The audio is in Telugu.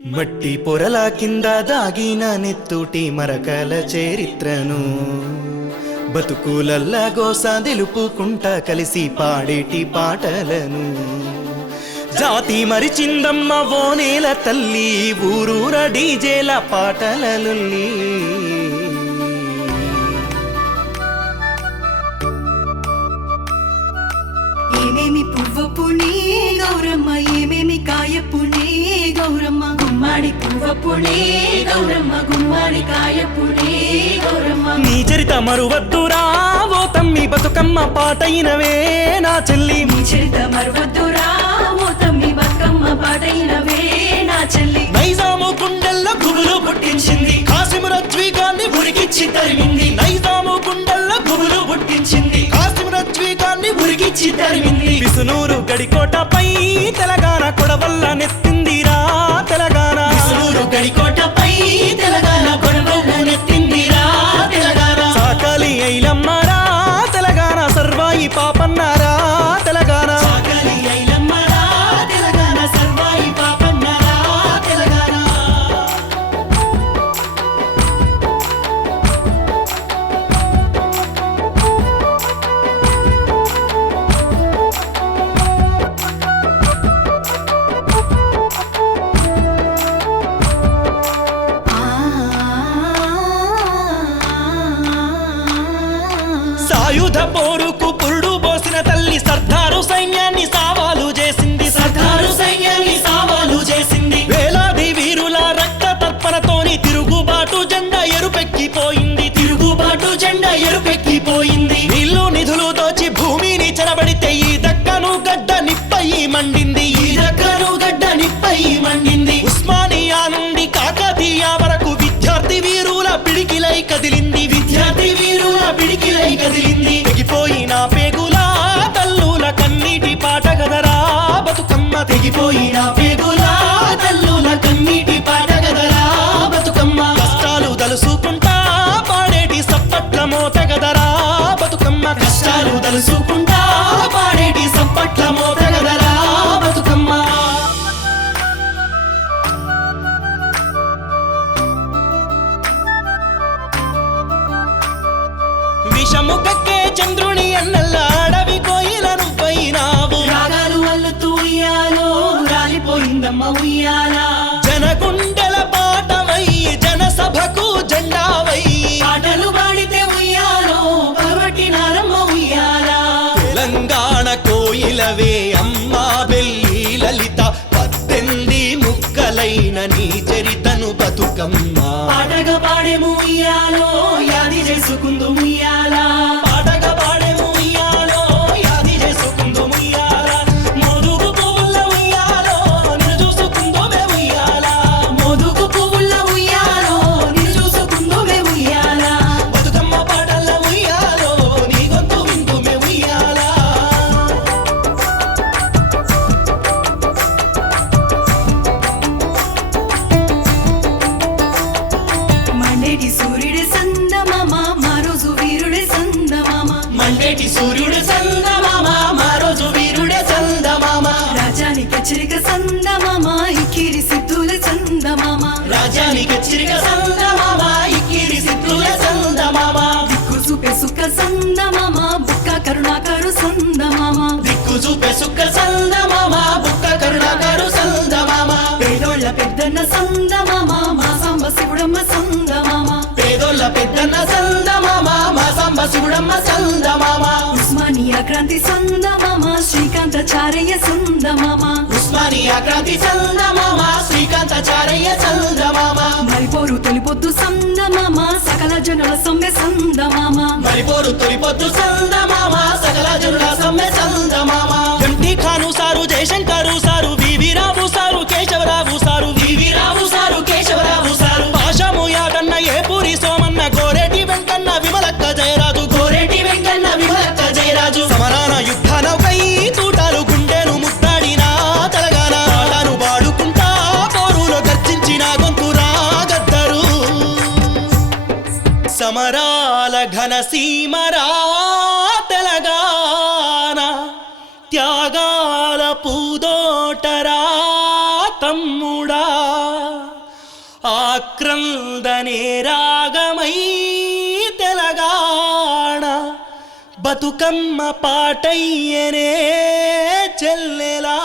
మట్టి పొరల కింద దాగిన నెత్తుటి మరకల చరిత్రను బతుకులల్ల గోస తెలుపుకుంటా కలిసి పాడేటి పాటలను జాతి మరిచిందమ్మ ఓనేల తల్లి ఊరూర డీజేల పాటలలుల్లి ఏమేమి పువ్వపునే గౌరమ్మ ఏమేమి కాయపునే గౌరమ్మ గుమ్మాడి పువ్వపునే గౌరమ్మ గుమ్మాడి కాయపునే గౌరమ్మ నీ చరిత మరువద్దురా ఓ తమ్మి బతుకమ్మ పాటైనవే నా చెల్లి నీ చరిత మరువద్దురా ఓ తమ్మి బతుకమ్మ పాటైనవే నా చెల్లి నైజాము గుండెల్లో గుబులు పుట్టించింది కాసిము రజ్వీకాన్ని ఉరికిచ్చి తరిమింది నైజాము గుండెల్లో గుబులు పుట్టించింది కాసిము రజ్వీకాన్ని ఉరికిచ్చి తరిమింది విసునూరు గడికోటపై తెలంగాణ కొడవల్ల నెత్తిందిరా తెలంగాణ విసునూరు గడికోటపై తెలంగాణ కొడవల్ల నెత్తిందిరా తెలంగాణ సాకలి ఐలమ్మరా తెలంగాణ సర్వాయి పాపన్నారా తెలంగాణ సాకలి ఐలమ్మరా తెలంగాణ సర్వాయి పాపన్నారా తెలంగాణ సాయుధ పోరుకు పురుడు పోసిన తల్లి సర్దారు సైన్యాన్ని సావాలు చేసింది సర్దారు సైన్యాన్ని సావాలు చేసింది వేలాది వీరుల రక్త తర్పణతోని తిరుగుబాటు జెండా ఎరుపెక్కిపోయింది తిరుగుబాటు జెండా ఎరుపెక్కిపోయింది నీళ్లు నిధులు దోచి భూమిని చెరబడితే ఈ దక్కను గడ్డ నిప్పయి మండింది ఈ దగ్గరు గడ్డ నిప్పై మండింది ఉస్మానియా నుండి కాకతీయ వరకు విద్యార్థి వీరుల పిడికిలై కదిలింది విద్యార్థి వీరుల పిడికిలై కదిలింది తెగిపోయిన పేగుల తల్లుల కన్నీటి పాట గదరా బతుకమ్మ తెగిపోయిన పేగుల తల్లుల కన్నీటి పాట గదరా బతుకమ్మ కష్టాలు దలుసుకుంటా పాడేటి సప్పట్ల మోత గదరా బతుకమ్మ కష్టాలు తలుసుకుంటా పాడేటి సప్పట్ల మోత గదరా బతుకమ్మ విషము కక్కే చంద్రుని అన్నల్ల అడవి కోయిల నువ్వైనావు రాగాలు అల్లుతూ ఉయ్యాలో రాలిపోయిందమ్మ ఉయ్యాల జనగుండెల పాటవై జనసభకు జెండావై పాటలు పాడితే ఉయ్యాలో పగబట్టినారమ్మ ఉయ్యాల తెలంగాణ కోయిలవే అమ్మా బెల్లి లలిత 18 ముక్కలైన నీ చరితను బతుకమ్మ పాటగా పాడేము ఉయ్యాలో యాది చేసుకుందు ఉయ్యాల పాటగా పాడేము ఉయ్యాలో యాది చేసుకుందు ఉయ్యాల మోదుగు పువ్వుల ఉయ్యాలో నిన్ను చూసుకుందో మే ఉయ్యాల మోదుగు పువ్వుల ఉయ్యాలో నిన్ను చూసుకుందు మే ఉయ్యాల బతుకమ్మ పాటల ఉయ్యాలో నీ గొంతు విందు మే ఉయ్యాల మండేటి సూర్యుడి సందమామ మా రోజు వీరుడి సందమామ మండేటి సూర్యుడు చందమామ మా రోజు వీరుడే చందమామ రాజానికి హెచ్చరిక సందమామ ఇక్కిరి సిద్ధుల సందమామ రాజానికి చిరిగ చందమామ ఇక్కిరి సిద్ధుల చందమామ దిక్కు చూపే సుఖ సందమామ బుక్క కరుణాకరు సందమామ దిక్కు చూపే సుక్క చందమామ బుక్క కరుణాకరు చందమామ పేదోళ్ళ పెద్దన్న సందమామ మా సాంబ శివుడమ్మ సందమామ పేదోళ్ళ పెద్దన్న చందమామ మా సాంబ శివుడమ్మ చందమామ ఉస్మానియా క్రాంతి సందమామ శ్రీకాంతాచార్య సందమామ ఉస్మానియా క్రాంతి చందమామ శ్రీకాంతాచార్య చందమామ మరిపోరు తొలిపొద్దు సందమామ సకల జనుల సొమ్మె సందమామ మరిపోరు తొలిపొద్దు చందమామ సకల జనుల సమ్మె చందమామ ఎంటి ఖాను సారు జయశంకరు సారు వివి రావు సారు కేశవరావు సారు వివి రావు సారు కేశవరావు సారు పాషము యాగన్న ఏపూరి సోమన్న గోరేటి వెంకన్న విమలక్క జయరాజు కోరేటి వెంకన్న విమలక్క జయరాజు సమరాన యుద్ధానౌకై తూటాలు గుండెను ముద్దాడిన తెలంగాణ పాటను పాడుకుంటా పోరులో గర్జించిన గొంతురా గద్దరు సమరాల ఘన సీమరా తెలంగాణ త్యాగాల పూదోటరా తమ్ముడా ఆక్రందనే రాగమై తెలంగాణ బతుకమ్మ పాటయ్యనే చెల్లెలా